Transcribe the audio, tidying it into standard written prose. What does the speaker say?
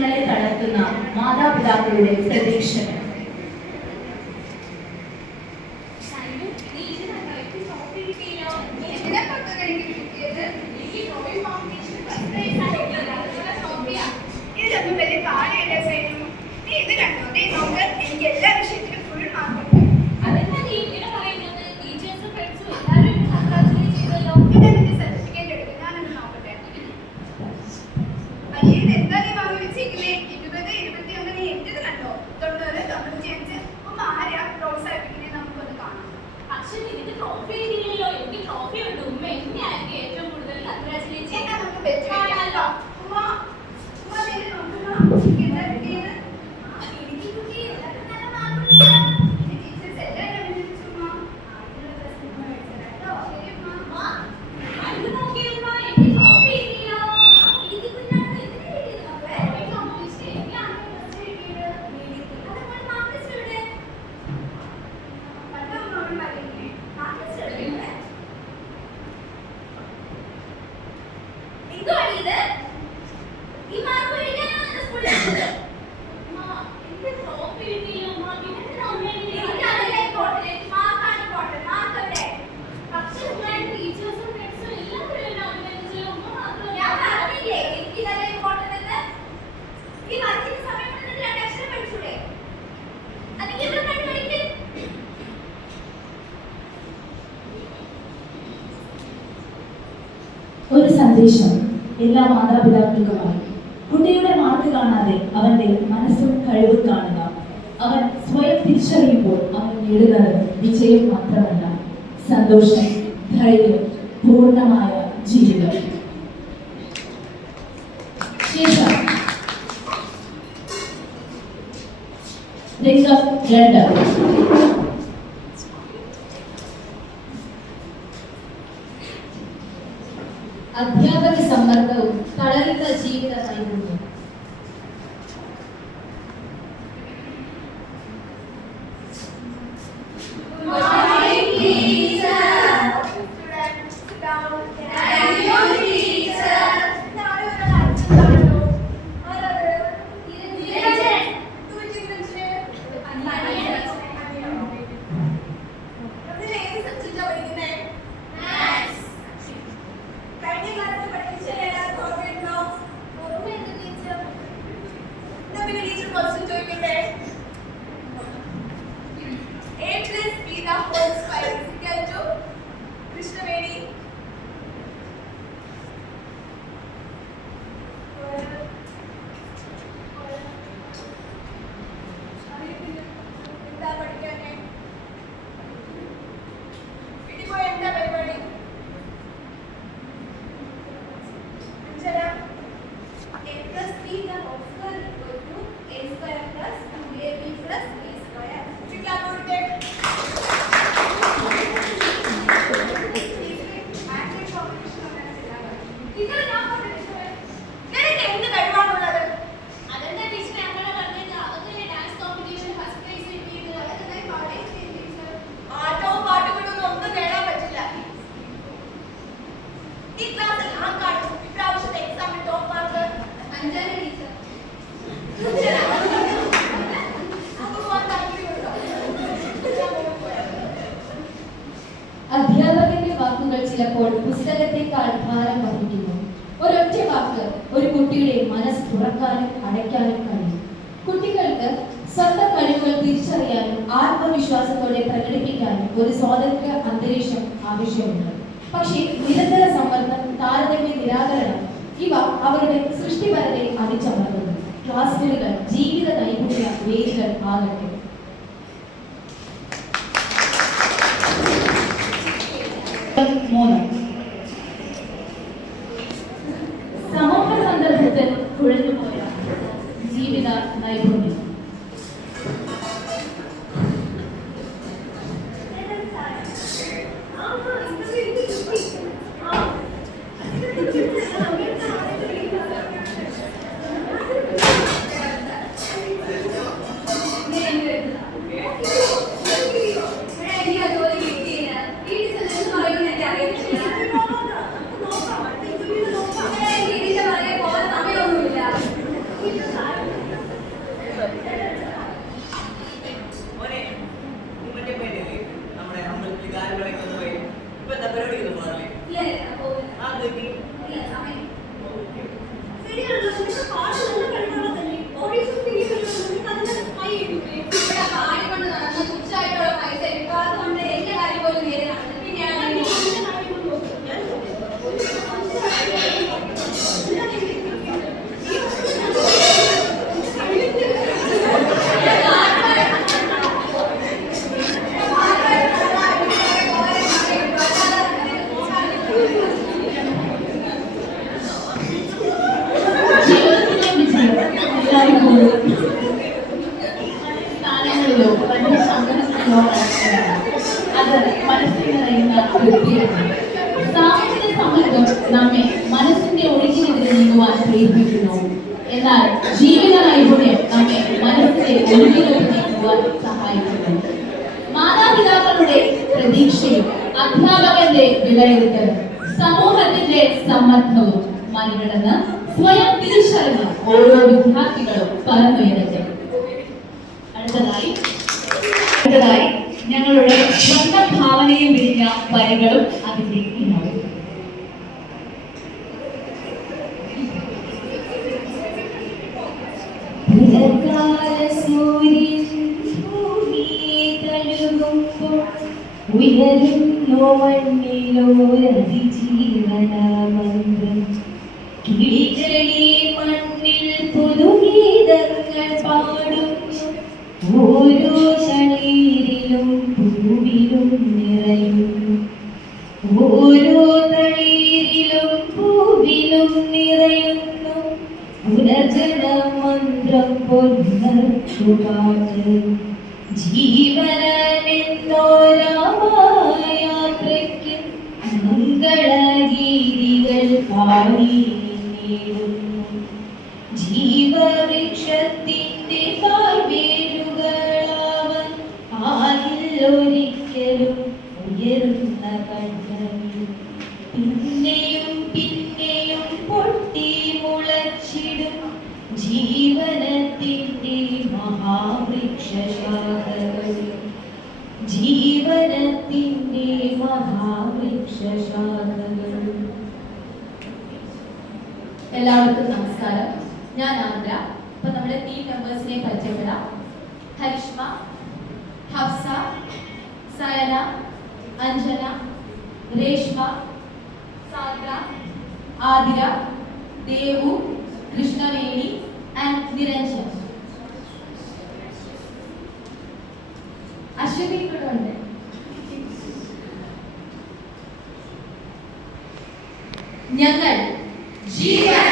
തളർത്തുന്ന മാതാപിതാക്കളുടെ പ്രതീക്ഷകൾ. എനിക്ക് എല്ലാ വിഷയത്തിലും ഫുൾ മാർക്ക്. സർട്ടിഫിക്കറ്റ് എടുക്കും, ഞാനൊന്ന് നോക്കട്ടെ. അയ്യത് എന്താ നീ വാങ്ങി വെച്ചേക്കുന്നേ? 20, 21 നീ എന്റേത് കണ്ടോ? 90, 95. അമ്മ ആരെയാ പ്രോത്സാഹിപ്പിക്കുന്നേ? നമുക്കൊന്ന് കാണാം. പക്ഷെ നിനക്ക് ട്രോഫി കിട്ടിയില്ലല്ലോ. എനിക്ക് ട്രോഫി ഉണ്ട്. ഉമ്മ എന്നെയായിരിക്കും ഏറ്റവും കൂടുതൽ കൺഗ്രാറ്റുലേറ്റ് എന്നാ നമുക്ക് വെച്ച് വെക്കാമല്ലോ. ഉമ്മ നേരെ നോക്കുക. എന്താ കിട്ടിയത്? എനിക്ക് കിട്ടി. എല്ലാവരും നല്ല മാർക്കുണ്ട്. ടീച്ചേഴ്സ് എല്ലാവരും അഭിനന്ദിച്ചു ഉമ്മ. ആദ്യമുള്ള പ്രശ്നം ഉമ്മ വെച്ചതാട്ടോ. ശരി ഉമ്മ. അത് നോക്കിയമ്മ എനിക്ക് ട്രോഫി കിട്ടിയില്ല. എനിക്ക് കുഞ്ഞാണ് എന്തിനു കിട്ടിയത് മക്കളെ? എനിക്കാണ് ഫസ്റ്റ് കിട്ടിയത്. അതപ്പോൾ മാർക്ക് ലിസ്റ്റ് എവിടെ? കണ്ടോ അമ്മ അവൾ പറയുന്നേ? മാർക്ക് ലിസ്റ്റ് എവിടെ? എന്തുവാണ് ഇത്? ഈ മാർക്ക് മേടിക്കാനാണ് സ്കൂളിൽ വന്നത്. അമ്മ എനിക്ക് ട്രോഫി കിട്ടിയില്ല. അമ്മ പിന്നെ അമ്മ എനിക്കതല്ല ഇമ്പോർട്ടന്റ്. മാർക്കാണ് ഇമ്പോർട്ടന്റ്. മാർക്ക് എവിടെ? പക്ഷെ ഉമ്മ ടീച്ചേഴ്സും ഫ്രണ്ട്സും എല്ലാവരും എന്നെ അഭിനന്ദിച്ചു. ഉമ്മ മാത്രം ഞാൻ പറഞ്ഞില്ലേ എനിക്കിതല്ല ഇമ്പോർട്ടന്റ് എന്ന്. ഈ വർക്കിന്റെ സമയം കൊണ്ട് രണ്ട് അക്ഷരം പഠിച്ചൂടെ? അല്ലെങ്കിൽ ഇവിടെ കണ്ടു പഠിക്ക്. ഒരു സന്ദേശം എല്ലാ മാതാപിതാക്കൾക്കുമായി. കുട്ടിയുടെ മാർക്ക് കാണാതെ അവന്റെ മനസ്സും കഴിവും കാണുക. അവൻ സ്വയം തിരിച്ചറിയുമ്പോൾ അവൻ നേടുന്നത് വിജയം മാത്രമല്ല, സന്തോഷം, ധൈര്യം, പൂർണ്ണമായ ജീവിതം. ശേഷം രംഗം 2. അധ്യാപക സമ്മർദ്ദവും തളരുന്ന ജീവിത നൈപുണ്യം. അധ്യാപകന്റെ വാക്കുകൾ ചിലപ്പോൾ പുസ്തകത്തെക്കാൾ ഭാരം വഹിക്കുന്നു. ഒരൊറ്റ വാക്ക് ഒരു കുട്ടിയുടെ മനസ്സ് തുറക്കാനും അടയ്ക്കാനും കഴിയും. കുട്ടികൾക്ക് സ്വന്തം കഴിവുകൾ തിരിച്ചറിയാനും ആത്മവിശ്വാസത്തോടെ പ്രകടിപ്പിക്കാനും ഒരു സ്വാതന്ത്ര്യ അന്തരീക്ഷം ആവശ്യമുണ്ട്. പക്ഷേ നിരന്തര സമ്മർദ്ദം, താരതമ്യ നിരാകരണം ഇവ അവരുടെ സൃഷ്ടിപരതയെ അടിച്ചമർത്തുന്നു. ക്ലാസ് മുറികൾ ജീവിത നൈപുണ്യ വേദികൾ ആകട്ടെ. സമൂഹ സന്ദർഭത്തിൽ കുഴഞ്ഞുപോയ ജീവിത നൈപുണ്യം. Thank you. സ്ഥാനങ്ങളിലോ വലിയ സന്ദർശനങ്ങളോ അത് മനസ്സിൽ നിറയുന്ന തൃപ്തിയാണ്. സാമൂഹിക സമ്മർദ്ദം നമ്മെ മനസ്സിന്റെ ഒഴുക്കിനെതിരെ നീങ്ങുവാൻ പ്രേരിപ്പിക്കുന്നു. എന്നാൽ ജീവിത നൈപുണ്യം നമ്മെ മനസ്സിന്റെ ഒഴുക്കിലേക്ക് നീങ്ങുവാൻ സഹായിക്കുന്നു. മാതാപിതാക്കളുടെ പ്രതീക്ഷയും അധ്യാപകന്റെ വിലയിരുത്തലും സമൂഹത്തിന്റെ സമ്മർദ്ദവും മറികടന്ന് സ്വയം തിരിച്ചറിഞ്ഞ ഓരോ വിദ്യാർത്ഥികളും പറന്നുയരട്ടെ. അടുത്തതായി ഞങ്ങളുടെ സ്വന്തം ഭാവനയിൽ വിരിഞ്ഞ വരികളും അതിന്റെ ഇനവും. ഉയരുന്നു മണ്ണിലോരതിജീവനമന്ത്രം കിളികളി മണ്ണിൽ പുതുഗീതങ്ങൾ പാടുന്നു ഓരോ ശരീരിലും പൂവിലും നിറയുന്നു ഓരോ തളീരിലും പൂവിലും നിറയുന്നു പുനർജന മന്ത്രം പൊന്നർത്തുപാട്ട് ജീവനെന്നോരാമയാത്രയ്ക്ക് മംഗളഗീതികൾ പാടി നേടുന്നു ജീവവൃക്ഷത്തിന്റെ കാൽവേരുകളാവൻ ആരിലൊരിക്കലും ഉയരുന്ന കണ്ണീർ പിന്നെയും പിന്നെയും പൊട്ടി മുളച്ചിടും ജീവനത്തിന്റെ മഹാവൃക്ഷശാഖകൾ ജീവനത്തിന്റെ മഹാവൃക്ഷശാഖകൾ. എല്ലാവർക്കും നമസ്കാരം. ഞാൻ ആന്ധ്ര. ഇപ്പൊ നമ്മുടെ ടീം മെമ്പേഴ്സിനെ പരിചയപ്പെടാം. ഹരിഷ്മ, ഹഫ്സ, സയന, അഞ്ജന, രേഷ്മ, സാന്ദ്ര, ആതിര, ദേവു, കൃഷ്ണവേണി ആൻഡ് നിരഞ്ജൻ. അശ്വതി ഇവിടെ ഉണ്ട്. ഞങ്ങൾ ജീവന